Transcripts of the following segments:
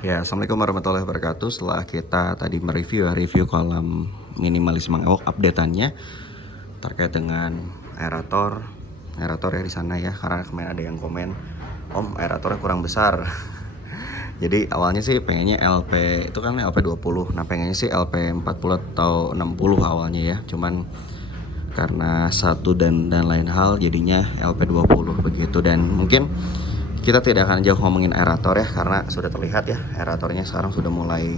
Ya, Assalamualaikum warahmatullahi wabarakatuh. Setelah kita tadi review kolam minimalisme update-annya terkait dengan aerator, ya di sana ya, karena kemarin ada yang komen, Om aeratornya kurang besar. Jadi awalnya sih pengennya LP itu kan LP 20. Nah, pengennya sih LP 40 atau 60 awalnya ya. Cuman karena satu dan lain hal jadinya LP 20 begitu, dan mungkin kita tidak akan jauh ngomongin aerator ya, karena sudah terlihat ya aeratornya sekarang sudah mulai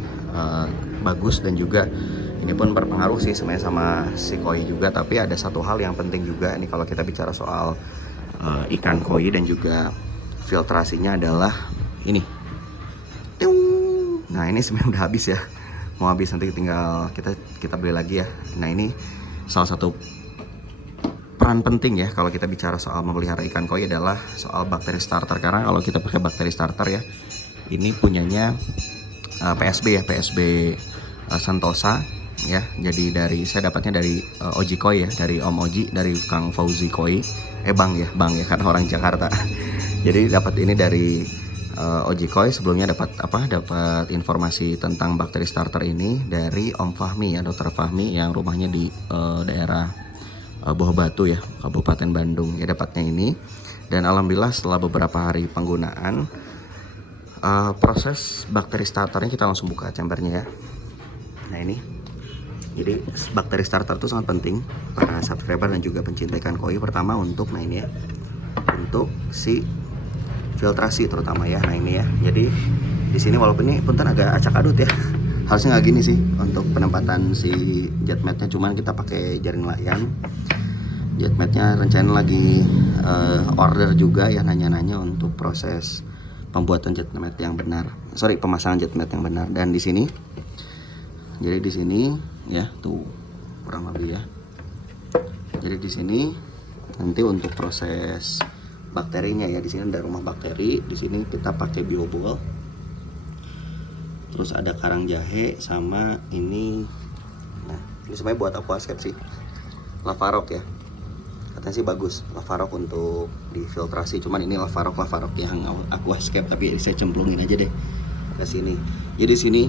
bagus, dan juga ini pun berpengaruh sih sebenarnya sama si koi juga. Tapi ada satu hal yang penting juga ini kalau kita bicara soal ikan koi dan juga filtrasinya adalah ini. Nah, ini sebenarnya udah habis ya, mau habis, nanti tinggal kita beli lagi ya. Nah, ini salah satu peran penting ya kalau kita bicara soal memelihara ikan koi adalah soal bakteri starter, karena kalau kita pakai bakteri starter ya, ini punyanya PSB ya, PSB Sentosa ya. Jadi saya dapatnya dari Oji Koi ya, dari Om Oji, dari Kang Fauzi Koi, Bang ya karena orang Jakarta. Jadi dapat ini dari Oji Koi. Sebelumnya dapat informasi tentang bakteri starter ini dari Om Fahmi ya, Dokter Fahmi yang rumahnya di daerah Buah Batu ya, Kabupaten Bandung ya, dapatnya ini. Dan alhamdulillah setelah beberapa hari penggunaan, proses bakteri starternya kita langsung buka chambernya ya. Nah, ini jadi bakteri starter itu sangat penting para subscriber dan juga pencinta ikan koi. Pertama untuk ini ya, untuk si filtrasi terutama ya. Nah, ini ya, jadi di sini walaupun ini punten agak acak adut ya, harusnya nggak gini sih untuk penempatan si jetmatnya, cuman kita pakai jaring layang. Jetmatnya rencana lagi order juga ya, nanya-nanya untuk proses pembuatan jetmat yang benar, pemasangan jetmat yang benar. Dan di sini, jadi di sini ya tuh kurang lebih ya, jadi di sini nanti untuk proses bakterinya ya, di sini ada rumah bakteri, di sini kita pakai biobol, terus ada karang jahe sama ini. Nah, ini sebenarnya buat aquascape sih, lavarok ya, katanya sih bagus lavarok untuk difiltrasi. Cuman ini lavarok yang aquascape, tapi saya cemplungin aja deh ke sini. Jadi sini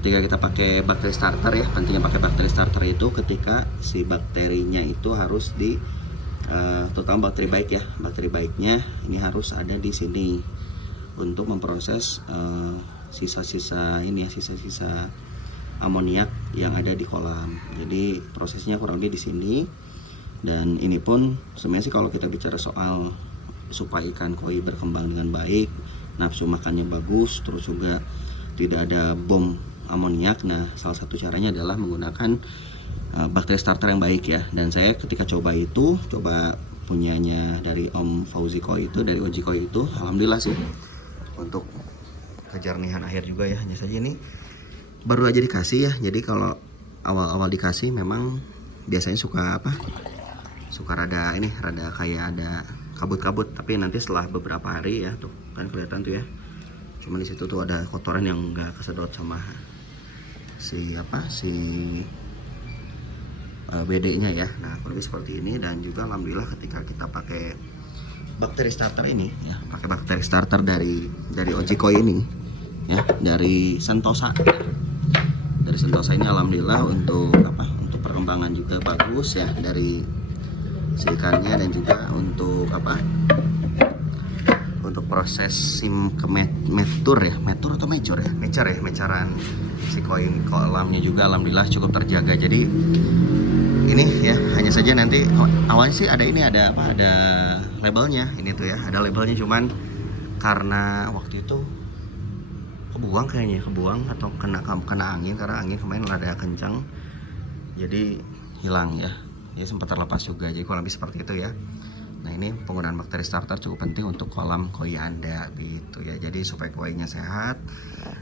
ketika kita pakai bakteri starter ya, pentingnya pakai bakteri starter itu ketika si bakterinya itu harus terutama bakteri baik ya, bakteri baiknya ini harus ada di sini untuk memproses sisa-sisa amoniak yang ada di kolam. Jadi prosesnya kurang lebih di sini. Dan ini pun sebenarnya sih kalau kita bicara soal supaya ikan koi berkembang dengan baik, nafsu makannya bagus, terus juga tidak ada bom amoniak. Nah, salah satu caranya adalah menggunakan bakteri starter yang baik ya. Dan saya ketika coba punyanya dari Om Fauzi Koi itu, dari Oji Koi itu, alhamdulillah sih untuk kejernihan air juga ya. Hanya saja ini baru aja dikasih ya, jadi kalau awal-awal dikasih memang biasanya suka rada kayak ada kabut-kabut, tapi nanti setelah beberapa hari ya, tuh kan kelihatan tuh ya, cuma di situ tuh ada kotoran yang nggak kesedot sama si BD-nya ya. Nah, kurang lebih seperti ini. Dan juga alhamdulillah ketika kita pakai bakteri starter ini ya, pakai bakteri starter dari Oji Koi ini ya, dari Sentosa. Dari Sentosa ini alhamdulillah untuk perkembangan juga bagus ya dari si ikannya, dan juga untuk untuk proses mecaran si kolamnya juga alhamdulillah cukup terjaga. Jadi ini ya, hanya saja nanti awalnya sih ada labelnya ini tuh ya, ada labelnya, cuman karena waktu itu kebuang atau kena angin, karena angin kemarin rada kencang jadi hilang ya, sempat terlepas juga. Jadi kurang lebih seperti itu ya. Nah, ini penggunaan bakteri starter cukup penting untuk kolam koi Anda gitu ya, jadi supaya koinya sehat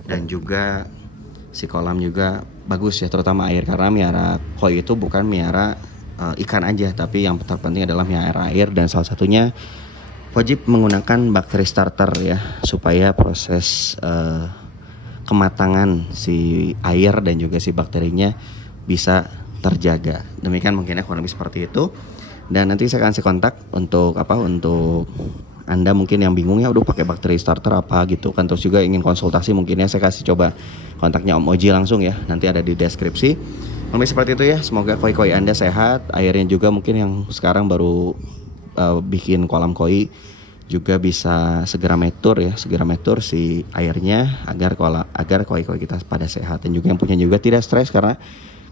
dan juga si kolam juga bagus ya, terutama air, karena miara koi itu bukan miara ikan aja, tapi yang terpenting adalah miara air. Dan salah satunya wajib menggunakan bakteri starter ya, supaya proses kematangan si air dan juga si bakterinya bisa terjaga. Demikian mungkinnya kurang lebih seperti itu. Dan nanti saya kasih kontak untuk Anda mungkin yang bingung ya, aduh pakai bakteri starter apa gitu kan, terus juga ingin konsultasi mungkin ya, saya kasih coba kontaknya Om Oji langsung ya, nanti ada di deskripsi. Lebih seperti itu ya, semoga koi-koi Anda sehat, airnya juga mungkin yang sekarang baru bikin kolam koi juga bisa segera metur ya, segera metur si airnya agar koi-koi kita pada sehat, dan juga yang punya juga tidak stres karena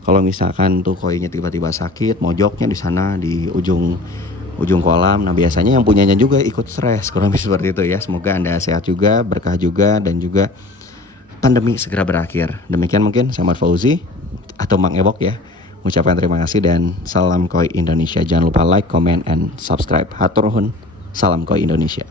kalau misalkan tuh koinya tiba-tiba sakit, mojoknya di sana di ujung kolam, nah biasanya yang punyanya juga ikut stres, kurang lebih seperti itu ya. Semoga Anda sehat juga, berkah juga, dan juga pandemi segera berakhir. Demikian mungkin saya Ahmad Fauzi atau Mang Ebok ya, mengucapkan terima kasih dan salam koi Indonesia. Jangan lupa like, comment, and subscribe. Hatur nuhun, salam koi Indonesia.